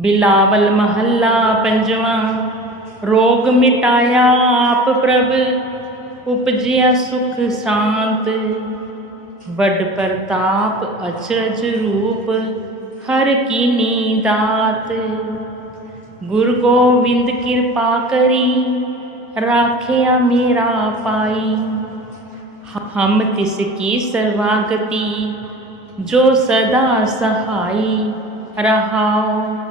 बिलावल महल्ला पंजवा, रोग मिटाया आप प्रभ, उपजिया सुख शांत बड प्रताप अचरज रूप, हर की नीदात। गुरु गोविंद कृपा करी, राखिया मेरा पाई। हम तिसकी सर्वागति, जो सदा सहाई रहाओ।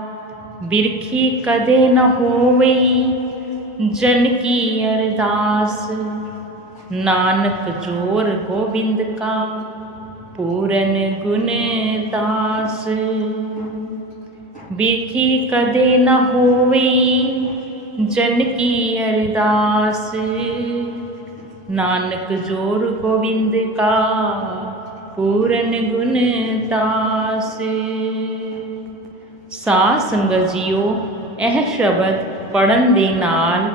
ਬਿਰਖੀ ਕਦੇ ਨ ਹੋਵਈ, ਜਨ ਕੀ ਅਰਦਾਸ? ਨਾਨਕ ਜੋਰ ਗੋਬਿੰਦ ਕਾ ਪੂਰਨ ਗੁਣ ਦਾਸ। ਬਿਰਖੀ ਕਦੇ ਨ ਹੋਵਈ, ਜਨ ਕੀ ਅਰਦਾਸ? ਨਾਨਕ ਜੋਰ ਗੋਬਿੰਦ ਕਾ, ਪੂਰਨ ਗੁਣ ਦਾਸ। ਸਾ ਸੰਗਤ ਜੀਓ, ਇਹ ਸ਼ਬਦ ਪੜਨ ਦੇ ਨਾਲ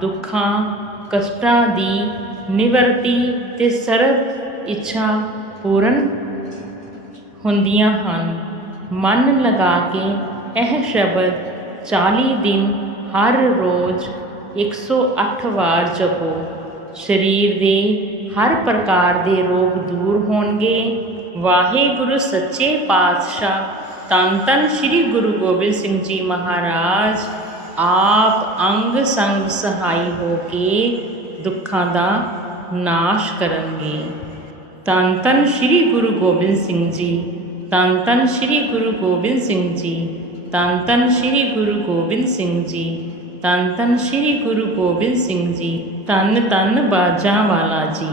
ਦੁੱਖਾਂ, ਕਸ਼ਟਾਂ ਦੀ ਨਿਵਰਤੀ ਤੇ ਸਰਬ ਇੱਛਾ ਪੂਰਨ ਹੁੰਦੀਆਂ ਹਨ। ਮਨ ਲਗਾ ਕੇ ਇਹ ਸ਼ਬਦ 40 ਦਿਨ ਹਰ ਰੋਜ਼ 108 ਵਾਰ ਜਪੋ। ਸਰੀਰ ਦੇ ਹਰ ਪ੍ਰਕਾਰ ਦੇ ਰੋਗ ਦੂਰ ਹੋਣਗੇ। ਵਾਹਿਗੁਰੂ ਸੱਚੇ ਪਾਤਸ਼ਾਹ ਤਨ ਤਨ ਸ੍ਰੀ ਗੁਰੂ ਗੋਬਿੰਦ ਸਿੰਘ ਜੀ ਮਹਾਰਾਜ ਆਪ ਅੰਗ ਸੰਗ ਸਹਾਈ ਹੋ ਕੇ ਦੁੱਖਾਂ ਦਾ ਨਾਸ਼ ਕਰਨਗੇ ਤਨ ਤਨ ਸ੍ਰੀ ਗੁਰੂ ਗੋਬਿੰਦ ਸਿੰਘ ਜੀ ਤਨ ਤਨ ਸ੍ਰੀ ਗੁਰੂ ਗੋਬਿੰਦ ਸਿੰਘ ਜੀ ਤਨ ਤਨ ਸ੍ਰੀ ਗੁਰੂ ਗੋਬਿੰਦ ਸਿੰਘ ਜੀ ਤਨ ਤਨ ਸ੍ਰੀ ਗੁਰੂ ਗੋਬਿੰਦ ਸਿੰਘ ਜੀ ਤਨ ਤਨ ਬਾਜਾਂ ਵਾਲਾ ਜੀ